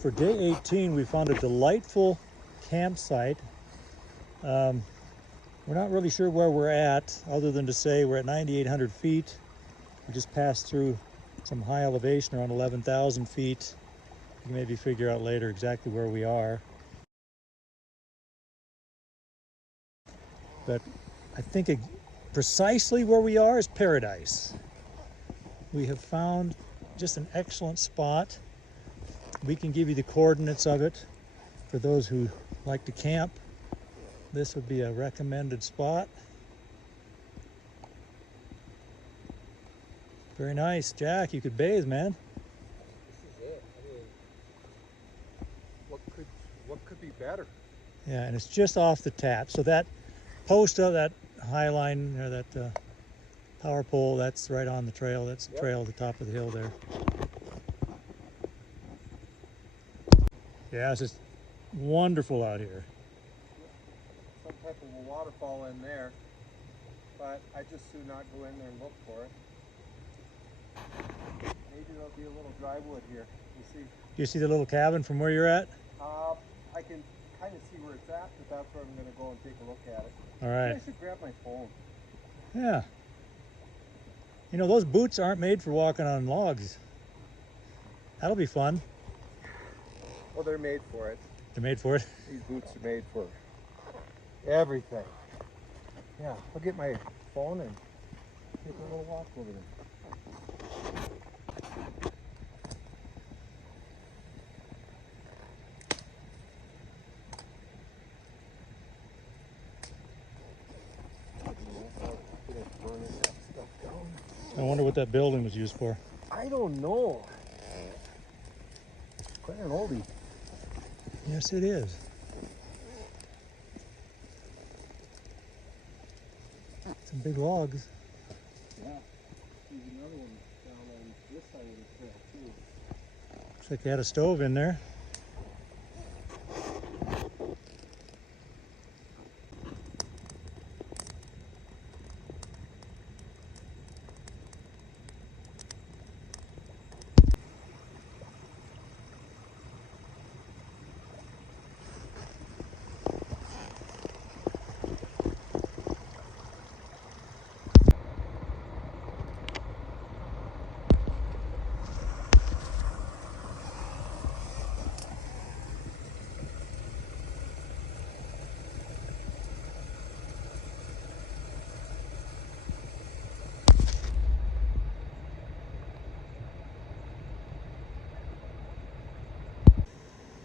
For day 18, we found a delightful campsite. We're not really sure where we're at, other than to say we're at 9,800 feet. We just passed through some high elevation around 11,000 feet. You can maybe figure out later exactly where we are. But I think precisely where we are is paradise. We have found just an excellent spot. We can give you the coordinates of it for those who like to camp. This would be a recommended spot. Very nice. Jack, you could bathe, man. This is it. I mean, what could be better? Yeah, and it's just off the TAT. So that post of that high line, or that power pole, that's right on the trail. That's the trail at the top of the hill there. Yeah, it's just wonderful out here. Some type of a waterfall in there, but I just do not go in there and look for it. Maybe there'll be a little dry wood here. We'll see. Do you see the little cabin from where you're at? I can kind of see where it's at, but that's where I'm going to go and take a look at it. All right. I should grab my phone. Yeah. You know, those boots aren't made for walking on logs. That'll be fun. Well, they're made for it. They're made for it? These boots are made for everything. Yeah, I'll get my phone and take a little walk over there. I wonder what that building was used for. I don't know. Quite an oldie. Yes, it is. Some big logs. Yeah. There's another one down on this side of the trail too. Looks like they had a stove in there.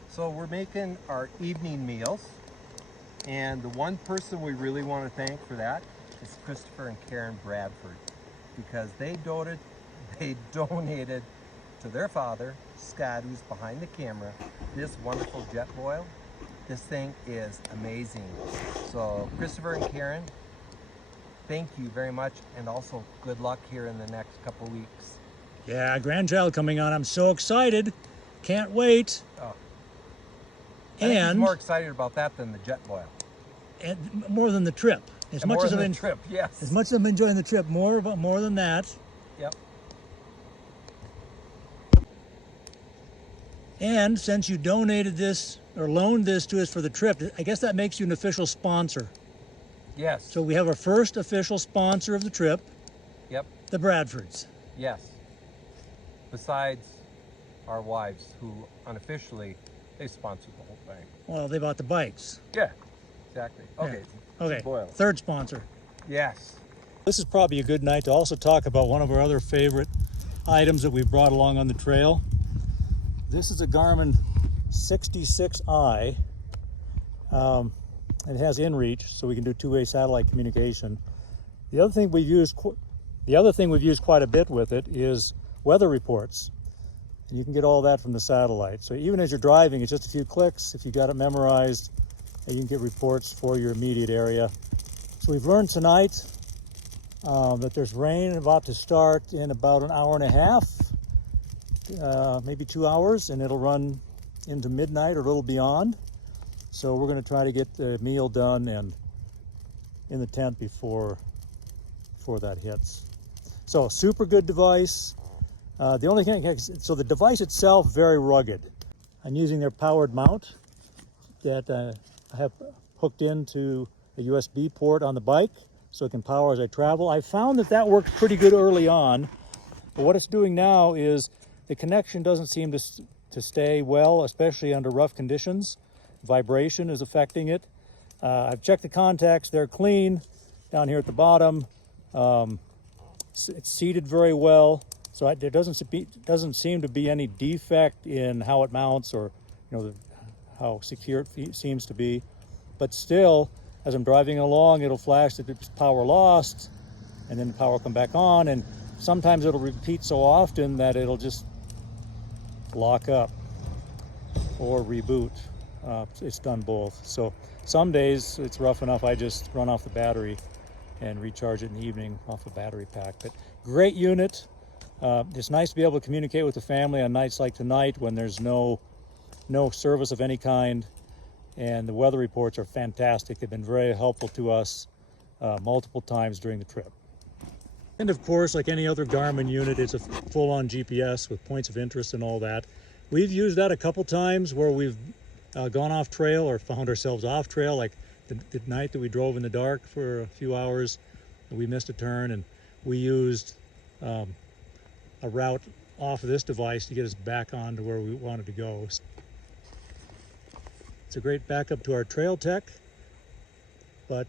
So we're making our evening meals, and the one person we really want to thank for that is Christopher and Karen Bradford, because they donated to their father, Scott, who's behind the camera, this wonderful jet boil. This thing is amazing. So Christopher and Karen, thank you very much, and also good luck here in the next couple weeks. Yeah, grandchild coming on. I'm so excited. Can't wait. Oh. I think he's more excited about that than the jet boil. And more than the trip. As much as I'm trip, yes. As much as I'm enjoying the trip, more than that. Yep. And since you donated this or loaned this to us for the trip, I guess that makes you an official sponsor. Yes. So we have our first official sponsor of the trip. Yep. The Bradfords. Yes. Besides our wives, who unofficially, they sponsored the whole thing. Well, they bought the bikes. Yeah, exactly. Okay. Yeah. Okay. Boil. Third sponsor. Yes. This is probably a good night to also talk about one of our other favorite items that we've brought along on the trail. This is a Garmin 66i. It has inReach, so we can do two-way satellite communication. The other thing we've used quite a bit with it is weather reports. And you can get all that from the satellite. So even as you're driving, it's just a few clicks. If you got it memorized, and you can get reports for your immediate area. So we've learned tonight that there's rain about to start in about an hour and a half, maybe 2 hours, and it'll run into midnight or a little beyond. So we're going to try to get the meal done and in the tent before that hits. So super good device. The only thing, so the device itself, very rugged. I'm using their powered mount that I have hooked into a USB port on the bike so it can power as I travel. I found that that worked pretty good early on, but what it's doing now is the connection doesn't seem to stay well, especially under rough conditions. Vibration is affecting it. I've checked the contacts, they're clean down here at the bottom. It's seated very well, so there doesn't seem to be any defect in how it mounts or how secure it seems to be. But still, as I'm driving along, it'll flash that it's power lost, and then the power will come back on, and sometimes it'll repeat so often that it'll just lock up or reboot. It's done both. So some days it's rough enough I just run off the battery and recharge it in the evening off the battery pack. But great unit. It's nice to be able to communicate with the family on nights like tonight when there's no service of any kind, and the weather reports are fantastic. They've been very helpful to us multiple times during the trip. And of course, like any other Garmin unit, it's a full-on GPS with points of interest and all that. We've used that a couple times where we've gone off trail or found ourselves off trail, like the night that we drove in the dark for a few hours. We missed a turn, and we used a route off of this device to get us back on to where we wanted to go. It's a great backup to our Trail Tech, but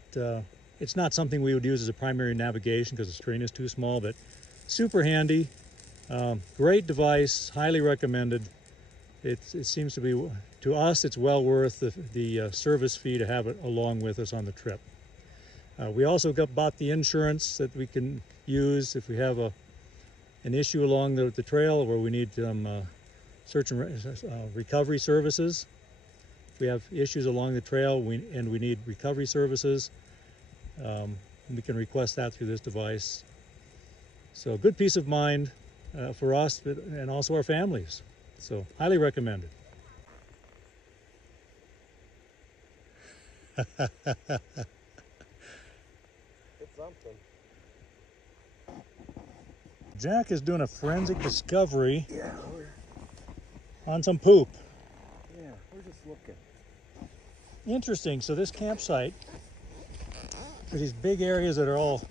it's not something we would use as a primary navigation because the screen is too small, but super handy. Great device, highly recommended. It seems to be, to us, it's well worth the service fee to have it along with us on the trip. We also bought the insurance that we can use if we have an issue along the trail where we need search and recovery services. If we have issues along the trail and we need recovery services, we can request that through this device. So good peace of mind for us and also our families. So highly recommended. It's something. Jack is doing a forensic discovery on some poop. Yeah, we're just looking. Interesting. So this campsite, there's these big areas that are all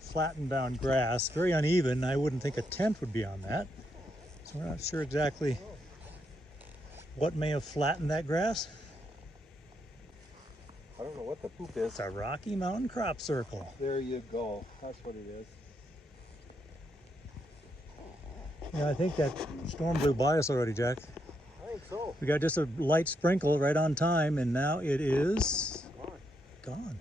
flattened down grass, very uneven. I wouldn't think a tent would be on that. So we're not sure exactly what may have flattened that grass. I don't know what the poop is. It's a Rocky Mountain crop circle. There you go. That's what it is. Yeah, I think that storm blew by us already, Jack. I think so. We got just a light sprinkle right on time, and now it is gone.